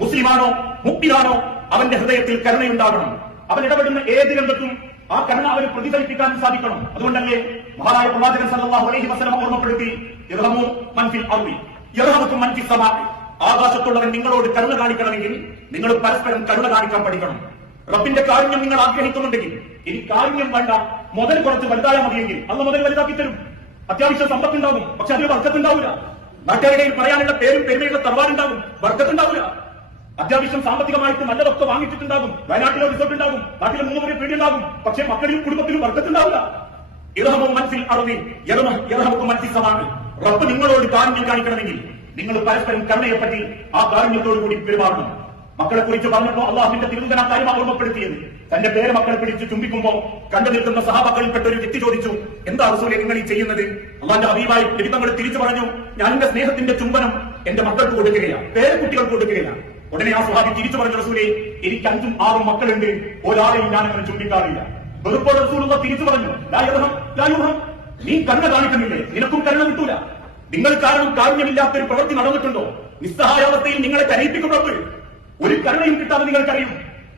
മുസ്ലിമാണോ മുഅ്മിനാണോ അവന്റെ ഹൃദയത്തിൽ കരുണയുണ്ടാകണം. അവൻ ഇടപെടുന്ന ഏത് രംഗത്തും ആ കരുണ അവന് പ്രതിഫലിപ്പിക്കാൻ സാധിക്കണം. അതുകൊണ്ടല്ലേ മഹാനായ പ്രവാചകൻ സല്ലല്ലാഹു അലൈഹി വസല്ലം ഓർമ്മപ്പെടുത്തി, ഇർഹമു മൻ ഫിൽ അർളി യർഹമുകും മൻ ഫിസ് സമാ. ആകാശത്തുള്ളവൻ നിങ്ങളോട് കരുണ കാണിക്കണമെങ്കിൽ നിങ്ങൾ പരസ്പരം കരുണ കാണിക്കാൻ പഠിക്കണം. റബ്ബിന്റെ കാരുണ്യം നിങ്ങൾ ആഗ്രഹിക്കുന്നുണ്ടെങ്കിൽ ഇനി കാരുണ്യം വേണ്ട, മുതൽ കുറച്ച് വലുതായാൽ മതിയെങ്കിൽ അന്ന് മുതൽ വലുതാക്കി തരും. അത്യാവശ്യം സമ്പത്തുണ്ടാകും, പക്ഷെ അതിൽ വർക്കത്തുണ്ടാവില്ല. നാട്ടുകാരുടെയിൽ പറയാനുള്ള പേരും പെരുമയുള്ള തറവാടുണ്ടാകും, വർക്കത്തുണ്ടാവില്ല. അത്യാവശ്യം സാമ്പത്തികമായിട്ട് നല്ലതൊക്കെ വാങ്ങിച്ചിട്ടുണ്ടാകും, വയനാട്ടിലെ റിസോർട്ട് ഉണ്ടാകും, നാട്ടിലെ 3 മുറി പേടിയുണ്ടാകും, പക്ഷെ മക്കളിലും കുടുംബത്തിലും വർക്കത്തുണ്ടാവില്ല. ഇർഹമു മൻ ഫിൽ അർളി യർഹമുകും മൻ ഫിസ് സമാ. റബ്ബ് നിങ്ങളോട് കാരുണ്യം കാണിക്കണമെങ്കിൽ നിങ്ങൾ പരസ്പരം കരുണയെപ്പറ്റി ആ കാരുണ്യത്തോടു കൂടി പെരുമാറണം. മക്കളെ കുറിച്ച് പറഞ്ഞപ്പോ അള്ളാഹുവിന്റെ തിരുവചന കാര്യം ഓർമ്മപ്പെടുത്തിയത്, തന്റെ പേര് മക്കളെ പിടിച്ച് ചുംബിക്കുമ്പോ കണ്ടു നിൽക്കുന്ന സഹാബാക്കളിൽപ്പെട്ട ഒരു വ്യക്തി ചോദിച്ചു, എന്താ റസൂലേ നിങ്ങൾ ഈ ചെയ്യുന്നത്? അള്ളാന്റെ ഹബീബായി നബിതങ്ങൾ തിരിച്ചു പറഞ്ഞു, ഞാൻ എന്റെ സ്നേഹത്തിന്റെ ചുംബനം എന്റെ മക്കൾക്ക് കൊടുക്കുകയാണ്, പേരക്കുട്ടികൾക്ക് കൊടുക്കുകയാണ്. ഉടനെ ആ സ്വഹാബി തിരിച്ചു പറഞ്ഞു, റസൂലേ എനിക്ക് 5ഉം 6ഉം മക്കളുണ്ട്, ഒരാളെയും ഞാൻ അങ്ങനെ ചുംബിക്കാറില്ല. വെറുപ്പോൾ റസൂലുള്ള തിരിച്ചു പറഞ്ഞു, നീ കരുണ കാണിക്കുന്നില്ലേ, നിനക്കും കരുണ കിട്ടൂല. നിങ്ങൾ കാരണം കാരുണ്യമില്ലാത്തൊരു പ്രവൃത്തി നടന്നിട്ടുണ്ടോ? നിസ്സഹായാവസ്ഥയിൽ നിങ്ങളെ കരയിപ്പിക്കുമ്പോൾ ഒരു കരുണയും കിട്ടാതെ നിങ്ങൾക്കറിയും.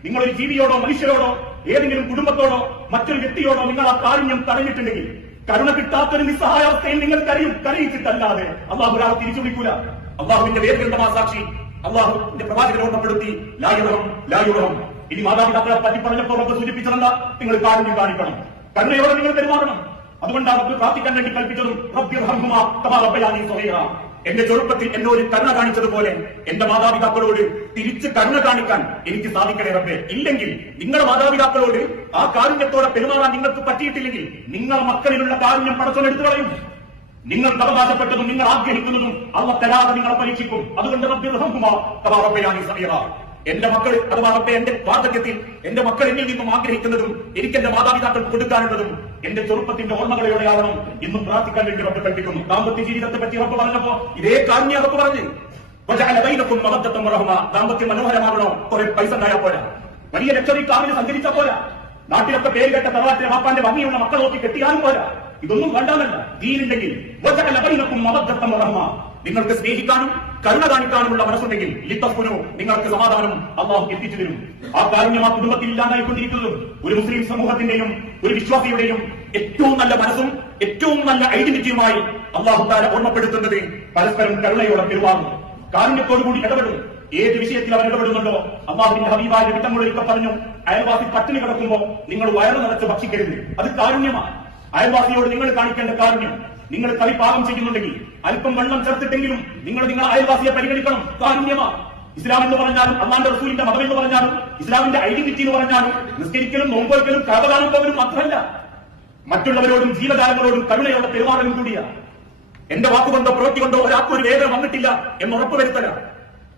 നിങ്ങളൊരു ജീവിയോടോ മനുഷ്യരോടോ ഏതെങ്കിലും കുടുംബത്തോടോ മറ്റൊരു വ്യക്തിയോടോ നിങ്ങൾ ആ കാരുണ്യം തടഞ്ഞിട്ടുണ്ടെങ്കിൽ, കരുണ കിട്ടാത്തൊരു നിസ്സഹായാവസ്ഥയിൽ നിങ്ങൾ കരയിച്ചിട്ടല്ലാതെ അള്ളാഹു ഒരാളെ തിരിച്ചു വിളിക്കൂല. അള്ളാഹുവിന്റെ വേദഗ്രന്ഥമാ സാക്ഷി. അള്ളാഹുവിന്റെ പ്രവാചകൻ ഓർമ്മപ്പെടുത്തി, ലായുറഹം. ഇനി മാതാപിതാക്കളെ പറ്റി പറഞ്ഞപ്പോൾ റബ്ബ് സൂചിപ്പിച്ചതെന്താ? നിങ്ങൾ കാരുണ്യം കാണിക്കണം, കരുണയോടെ നിങ്ങൾ പെരുമാറണം. അതുകൊണ്ടാണ് റബ്ബ് പ്രാർത്ഥിക്കാൻ വേണ്ടി കൽപ്പിച്ചതും റബ്ബിർഹംഹുമാ കമാ റബ്ബയാനി സഗീറാ. എന്റെ ചെറുപ്പത്തിൽ എന്നോട് കരുണ കാണിച്ചതുപോലെ എന്റെ മാതാപിതാക്കളോട് തിരിച്ച് കരുണ കാണിക്കാൻ എനിക്ക് സാധിക്കണേ റബ്ബേ. ഇല്ലെങ്കിൽ നിങ്ങളുടെ മാതാപിതാക്കളോട് ആ കാരുണ്യത്തോടെ പെരുമാറാൻ നിങ്ങൾക്ക് പറ്റിയിട്ടില്ലെങ്കിൽ നിങ്ങളുടെ മക്കളിലുള്ള കാരുണ്യം പടച്ചോൻ എടുത്തു കളയും. നിങ്ങൾ അവകാശപ്പെട്ടതും നിങ്ങൾ ആഗ്രഹിക്കുന്നതും അള്ളാഹു തരാതെ നിങ്ങളെ പരീക്ഷിക്കും. അതുകൊണ്ട് റബ്ബിർഹംഹുമാ കമാ റബ്ബയാനി സഗീറാ. എന്റെ മക്കൾ അഥവാ റബ്ബേ എന്റെ വാർദ്ധക്യത്തിൽ എന്റെ മക്കൾ എന്നിൽ നിന്നും ആഗ്രഹിക്കുന്നതും എനിക്ക് എന്റെ മാതാപിതാക്കൾക്ക് കൊടുക്കാനുള്ളതും എന്റെ ചെറുപ്പത്തിന്റെ ഓർമ്മകളോടെയാവണം ഇന്നും പ്രാർത്ഥിക്കാൻ വേണ്ടി റബ്ബ് കൽപ്പിക്കുന്നു. ദാമ്പത്യ ജീവിതത്തെ പറ്റി റബ്ബ് പറഞ്ഞപ്പോ ഇതേ കാരുണ്യം റബ്ബ് പറഞ്ഞു, ദാമ്പത്യം മനോഹരമാകണോ? കുറെ പൈസ ഉണ്ടായാൽ പോരാ, വലിയ ലക്ഷറി കാറിൽ സഞ്ചരിച്ച പോരാ, നാട്ടിലൊക്കെ പേര് കേട്ട തറവാട്ടിലെ വാപ്പാന്റെ ഭംഗിയുള്ള മക്കൾ നോക്കി കെട്ടിയാലും പോരാ. ഇതൊന്നും വേണ്ടാന്നല്ല, ദീനുണ്ടെങ്കിൽ നിങ്ങൾക്ക് സ്നേഹിക്കാനും കരുണ കാണിക്കാനുമുള്ള മനസ്സുണ്ടെങ്കിൽ ലിത്തസ്കുനു നിങ്ങൾക്ക് സമാധാനം അള്ളാഹു എത്തിച്ചു തരും. ആ കാരുണ്യം ആ കുടുംബത്തിൽ ഇല്ലാതായിക്കൊണ്ടിരിക്കുന്നതും ഒരു മുസ്ലിം സമൂഹത്തിന്റെയും ഒരു വിശ്വാസിയുടെയും ഏറ്റവും നല്ല മനസ്സും ഏറ്റവും നല്ല ഐഡന്റിറ്റിയുമായി അള്ളാഹു താല ഓർമ്മപ്പെടുത്തുന്നത് പരസ്പരം കരുണയോടെ പെരുമാറും, കാരുണ്യത്തോടുകൂടി ഇടപെടും. ഏത് വിഷയത്തിൽ അവർ ഇടപെടുന്നുണ്ടോ? അള്ളാഹുവിന്റെ ഹബീബായ നബിതങ്ങളൊക്കെ പറഞ്ഞു, അയൽവാസി പട്ടിണി കിടക്കുമ്പോ നിങ്ങൾ വയറ് നിറച്ച് ഭക്ഷിക്കരുത്, അത് കാരുണ്യമാണ്. അയൽവാസിയോട് നിങ്ങൾ കാണിക്കേണ്ട കാരുണ്യം. നിങ്ങൾ കറി പാകം ചെയ്യുന്നുണ്ടെങ്കിൽ അല്പം വെള്ളം ചേർത്തിട്ടെങ്കിലും നിങ്ങൾ അയൽവാസിയെ പരിഗണിക്കണം, കാരുണ്യമാണ്. ഇസ്ലാം എന്ന് പറഞ്ഞാലും അള്ളാന്റെ റസൂലിന്റെ മതം എന്ന് പറഞ്ഞാലും ഇസ്ലാമിന്റെ ഐഡന്റിറ്റി എന്ന് പറഞ്ഞാലും നിസ്കരിക്കലും നോമ്പൊരിക്കലും കടകാലം പോകലും മാത്രമല്ല, മറ്റുള്ളവരോടും ജീവജാലങ്ങളോടും കരുണയോടെ പെരുമാറലും കൂടിയാണ്. എന്റെ വാക്കുകൊണ്ടോ പ്രവൃത്തി കൊണ്ടോ ഒരാൾക്കും ഒരു വേദന വന്നിട്ടില്ല എന്ന് ഉറപ്പുവരുത്തല.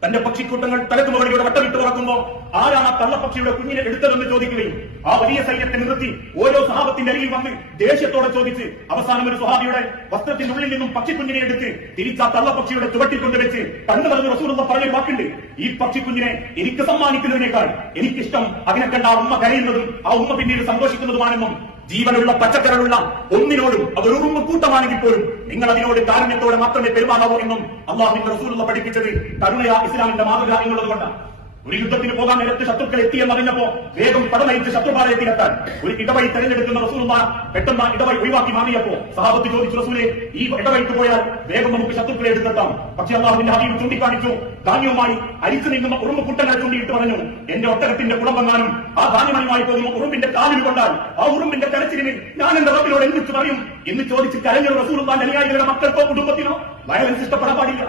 തന്റെ പക്ഷിക്കൂട്ടങ്ങൾ തലക്ക് മുകളിലൂടെ വട്ടമിട്ട് തുറക്കുമ്പോ ആരാണ് ആ തള്ളപ്പക്ഷിയുടെ കുഞ്ഞിനെ എടുത്തതെന്ന് ചോദിക്കുകയും ആ വലിയ സൈന്യത്തെ നിർത്തി ഓരോ സഹാബത്തിന്റെ അരികിൽ വന്ന് ദേഷ്യത്തോടെ ചോദിച്ച് അവസാനം ഒരു സ്വഹാബിയുടെ വസ്ത്രത്തിനുള്ളിൽ നിന്നും പക്ഷിക്കുഞ്ഞിനെ എടുത്ത് തിരിച്ച് ആ തള്ളപ്പക്ഷിയുടെ ചുവട്ടിൽ കൊണ്ടുവച്ച് കണ്ണു പറഞ്ഞ് റസൂലുള്ള പറഞ്ഞൊരു വാക്കുണ്ട്, ഈ പക്ഷിക്കുഞ്ഞിനെ എനിക്ക് സമ്മാനിക്കുന്നതിനേക്കാൾ എനിക്കിഷ്ടം അതിനെ കണ്ട ആ ഉമ്മ കരയുന്നതും ആ ഉമ്മ പിന്നീട് സന്തോഷിക്കുന്നതുമാണെന്നും, ജീവനുള്ള പച്ചക്കരളുള്ള ഒന്നിനോടും അതൊരു ഉറുമ്പ് കൂട്ടമാണെങ്കിൽ പോലും നിങ്ങൾ അതിനോട് കാരുണ്യത്തോടെ മാത്രമേ പെരുമാറാവൂ എന്നും അള്ളാഹുവിന്റെ റസൂലുള്ള പഠിപ്പിച്ചത് കരുണയാ ഇസ്ലാമിന്റെ മാതൃക എന്നുള്ളത് കൊണ്ടാണ്. ഒരു യുദ്ധത്തിന് പോകാൻ നേരത്ത് ശത്രുക്കൾ എത്തിയെന്നറിഞ്ഞപ്പോ വേഗം പടനയിച്ച് ശത്രുപാളയത്തിലെത്താൻ ഒരു ഇടവഴി തെരഞ്ഞെടുക്കുന്ന റസൂലുള്ള പെട്ടെന്ന് ഇടവഴി ഒഴിവാക്കി മാറിയപ്പോ സഹാബത്ത് ചോദിച്ചു, റസൂലെ ഈ ഇടവഴിക്ക് പോയാൽ വേഗം നമുക്ക് ശത്രുക്കളെ എടുത്തെത്താം. പക്ഷെ അള്ളാഹുവിന്റെ ഹബീബ് ചൂണ്ടിക്കാണിച്ചു, ധാന്യവുമായി അരിച്ചു നീങ്ങുന്ന ഉറുമ്പ് കൂട്ടങ്ങളെ ചൂണ്ടിയിട്ട് പറഞ്ഞു, എന്റെ ഒട്ടകത്തിന്റെ കുളമ്പെങ്ങാനും ആ ധാന്യമായി പോകുന്ന ഉറുമ്പിന്റെ കാലിൽ കൊണ്ടാൽ ആ ഉറുമ്പിന്റെ കരച്ചിലിന് ഞാൻ എന്റെ റബ്ബിനോട് എന്തിച്ചു പറയും എന്ന് ചോദിച്ച് കരഞ്ഞ റസൂലുള്ളാഹിന്റെ അനുയായികളുടെ മക്കൾക്കോ കുടുംബത്തിനോ വയലൻസ് ഇഷ്ടപ്പെടാൻ പാടില്ല.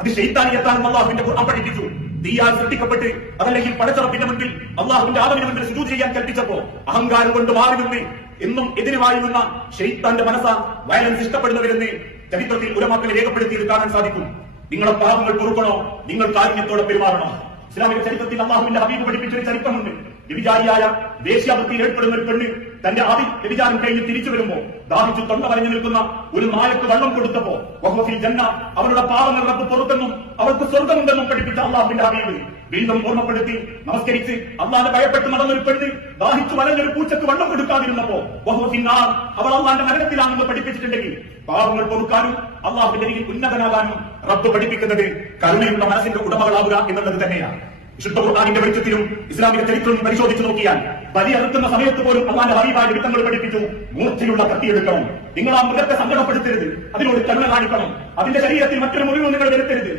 അത് ശൈത്താനിയത്താണെന്ന് അള്ളാഹുവിന്റെ ഖുർആൻ പഠിപ്പിച്ചു. തീയാൽ സൃഷ്ടിക്കപ്പെട്ട് അതല്ലെങ്കിൽ പടച്ചറപ്പിന്റെ മുൻപിൽ അള്ളാഹുവിന്റെ ആദമിന് മുൻപിൽ സുജൂദ് ചെയ്യാൻ കൽപ്പിച്ചപ്പോ അഹങ്കാരം കൊണ്ട് മാറി നിന്ന് എന്നും എതിരുമായി നിന്ന ശൈത്താന്റെ മനസ്സ വയലൻസ് ഇഷ്ടപ്പെടുന്നവരെന്ന് ചരിത്രത്തിൽ ഉലമാക്കളെ രേഖപ്പെടുത്തിയത് കാണാൻ സാധിക്കും. നിങ്ങളെ പാപങ്ങൾ പൊറുക്കണോ? നിങ്ങൾ കാരുണ്യത്തോടെ പെരുമാറണം. ഇസ്ലാമിക ചരിത്രത്തിൽ അള്ളാഹുവിന്റെ ഹബീബ് പഠിപ്പിച്ചൊരു ചരിത്രമുണ്ട്. വ്യഭിചാരിയായ വേശ്യാവൃത്തിയിൽ ഏർപ്പെടുന്ന ഒരു പെണ്ണ് തന്റെ വ്യഭിചാരം കഴിഞ്ഞ് തിരിച്ചു വരുമ്പോ ദാഹിച്ചു തൊണ്ട വരഞ്ഞു നിൽക്കുന്ന ഒരു നായക്ക് വെള്ളം കൊടുത്തപ്പോ വഹുവഫിൽ ജന്ന, അവരുടെ പാവങ്ങൾ റബ്ബ് പുറത്തെന്നും അവർക്ക് സ്വർഗമുണ്ടെന്നും പഠിപ്പിച്ച അള്ളാഹുവിന്റെ ഹബീബ് വീണ്ടും ഓർമ്മപ്പെടുത്തി നമസ്കരിച്ച് അള്ളാഹെ ഭയപ്പെട്ട് നടന്നൊരു പെണ്ണ് ദാഹിച്ചു വലഞ്ഞൊരു പൂച്ചക്ക് വെള്ളം കൊടുക്കാതിരുന്നപ്പോ വഹുവഫിന്നാർ, അവൾ അള്ളാന്റെ നരകത്തിലാണെന്ന് പഠിപ്പിച്ചിട്ടുണ്ടെങ്കിൽ പാവങ്ങൾ പൊറുക്കാനും അള്ളാഹുവിന്റെ രീതിയിൽ ഉന്നതനാകാനും റബ്ബ് പഠിപ്പിക്കുന്നത് കരുണയുള്ള മനസ്സിന്റെ ഉടമകളാവുക എന്നുള്ളത് തന്നെയാണ്. വിശുദ്ധ ഖുർആനിന്റെ വെളിച്ചത്തിലും ഇസ്ലാമിക ചരിത്രവും പരിശോധിച്ചു നോക്കിയാൽ ബലി അറുക്കുന്ന സമയത്ത് പോലും അള്ളാന്റെ ഹബീബായ വിത്തങ്ങൾ പഠിപ്പിച്ചു, മൂർച്ചയുള്ള കത്തിയെടുക്കണം, നിങ്ങൾ ആ മൃഗത്തെ സങ്കടപ്പെടുത്തരുത്, അതിനോട് കരുണ കാണിക്കണം, അതിന്റെ ശരീരത്തിൽ മറ്റൊരു മുറിവും നിങ്ങൾ വരുത്തരുത്,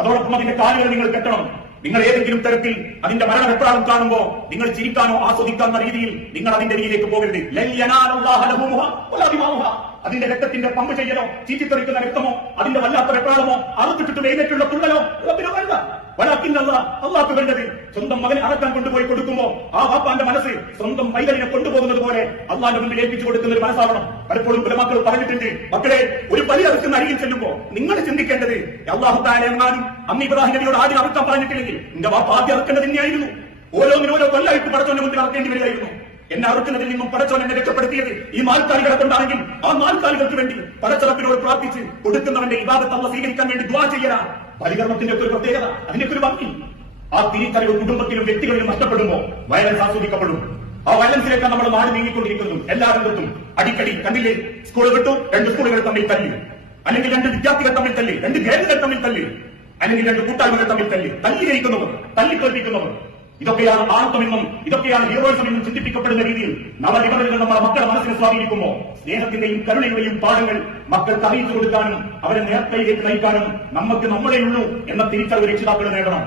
അതോടൊപ്പം അതിന്റെ കാലുകൾ നിങ്ങൾ കെട്ടണം. നിങ്ങൾ ഏതെങ്കിലും തരത്തിൽ അതിന്റെ മരണം എപ്പോഴും കാണുമ്പോ നിങ്ങൾ ചിരിക്കാനോ ആസ്വദിക്കാവുന്ന രീതിയിൽ നിങ്ങൾ അതിന്റെ രീതിയിലേക്ക് പോകരുത്. അതിന്റെ രക്തത്തിന്റെ പമ്പ് ചെയ്യലോ, ചീറ്റിത്തെറിക്കുന്ന രക്തമോ, അതിന്റെ വല്ലാത്ത വെപ്രാളമോ, അറുത്തിട്ട് വെയിലേക്കുള്ള തുള്ളലോ അള്ളാഹ് വേണ്ടത് സ്വന്തം മകനെ അറക്കാൻ കൊണ്ടുപോയി കൊടുക്കുമ്പോ ആ വാപ്പാന്റെ മനസ്സ് സ്വന്തം പൈതലിനെ കൊണ്ടുപോകുന്നത് പോലെ അള്ളാന്റെ മുമ്പിൽ ഏൽപ്പിച്ചു കൊടുക്കുന്ന ഒരു മനസ്സാവണം. പലപ്പോഴും മക്കൾ പറഞ്ഞിട്ടുണ്ട്, മക്കളെ ഒരു ബലി അറുക്കുന്ന അരികിൽ ചെല്ലുമ്പോ നിങ്ങൾ ചിന്തിക്കേണ്ടത് അള്ളാഹു താല എങ്ങാനും അന്ന് ഇബ്രാഹിം നബിയോട് ആദ്യം അറുക്കാൻ പറഞ്ഞിട്ടില്ലെങ്കിൽ എന്റെ വാപ്പ ആദ്യം അറുക്കേണ്ടത് തന്നെയായിരുന്നു. ഓരോന്നിനും ഓരോ കൊല്ലായിട്ട് പടച്ചോന്റെ മുമ്പിൽ അറക്കേണ്ടി വരികയായിരുന്നു. എന്നെ അറുക്കുന്നതിൽ നിന്നും പടച്ചോൻ എന്നെ രക്ഷപ്പെടുത്തിയത് ഈ നാൽക്കാലികളെ കൊണ്ടാണെങ്കിൽ ആ നാൽക്കാലികൾക്ക് വേണ്ടി പടച്ചറപ്പിനോട് പ്രാർത്ഥിച്ച് കൊടുക്കുന്നവന്റെ ഇബാദത്ത് അല്ലാഹ് സ്വീകരിക്കാൻ വേണ്ടി ദുആ ചെയ്യലാ. പരികർമ്മത്തിന്റെ ഒരു പ്രത്യേകത, അതിന്റെ ഒരു ഭംഗി. ആ തിരിച്ചറിവ് കുടുംബത്തിലും വ്യക്തികളിലും നഷ്ടപ്പെടുമ്പോ വയലൻസ് ആസ്വദിക്കപ്പെടും. ആ വയലൻസിലേക്കാണ് നമ്മൾ നാട് നീങ്ങിക്കൊണ്ടിരിക്കുന്നതും. എല്ലാ രംഗത്തും അടിക്കടി കണ്ടില്ലേ, സ്കൂൾ വിട്ടു 2 സ്കൂളുകൾ തമ്മിൽ തല്ലി, അല്ലെങ്കിൽ 2 വിദ്യാർത്ഥികൾ തമ്മിൽ തല്ലി, 2 ഗ്രേഡുകൾ തമ്മിൽ തല്ലി, അല്ലെങ്കിൽ 2 കൂട്ടായ്മകൾ തമ്മിൽ തല്ലി, തല്ലികരിക്കുന്നവർ, തല്ലിക്കേൽപ്പിക്കുന്നവർ. ഇതൊക്കെയാണ് ആർത്തമെന്നും ഇതൊക്കെയാണ് ഹീറോയിസം എന്നും ചിന്തിപ്പിക്കപ്പെടുന്ന രീതിയിൽ നവനിബന്ധനകൾ നമ്മുടെ മക്കളുടെ മനസ്സിനെ സ്വാധീനിക്കുമ്പോൾ സ്നേഹത്തിന്റെയും കരുണയുടെയും പാഠങ്ങൾ മക്കൾക്ക് അറിയിച്ചു കൊടുക്കാനും അവരെ നേർക്കയിലേക്ക് നയിക്കാനും നമുക്ക് നമ്മളെ ഉള്ളൂ എന്ന തിരിച്ചറിവ് രക്ഷിതാക്കൾ നേടണം.